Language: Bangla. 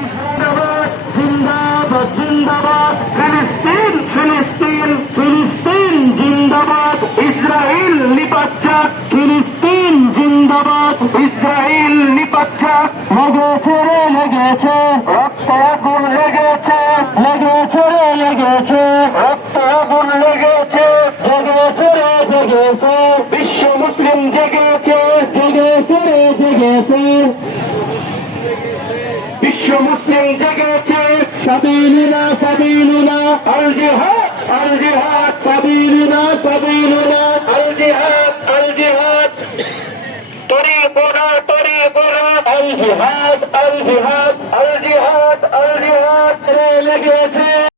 জিন্দাবাদ জিন্দাবাদ ফিলিস্তিন ফিলিস্তিন ফিলিস্তিন জিন্দাবাদ ইসরায়েল নিপাত ফিলিস্তিন জিন্দাবাদ ইসরায়েল নিপাত লেগেছে রে লেগেছে রক্ত আগুন লেগেছে লেগেছে রে লেগেছে রক্ত আগুন লেগেছে জেগেছে রে জেগেছে বিশ্ব মুসলিম জেগেছে জেগেছে রে জেগেছে বিশ্ব মুসলিম জেগেছে সাবিলুনা সাবিলুনা আল জিহাদ সাবিলুনা সাবিলুনা আল জিহাদ তরিকুনা আল জিহাদ লেগেছে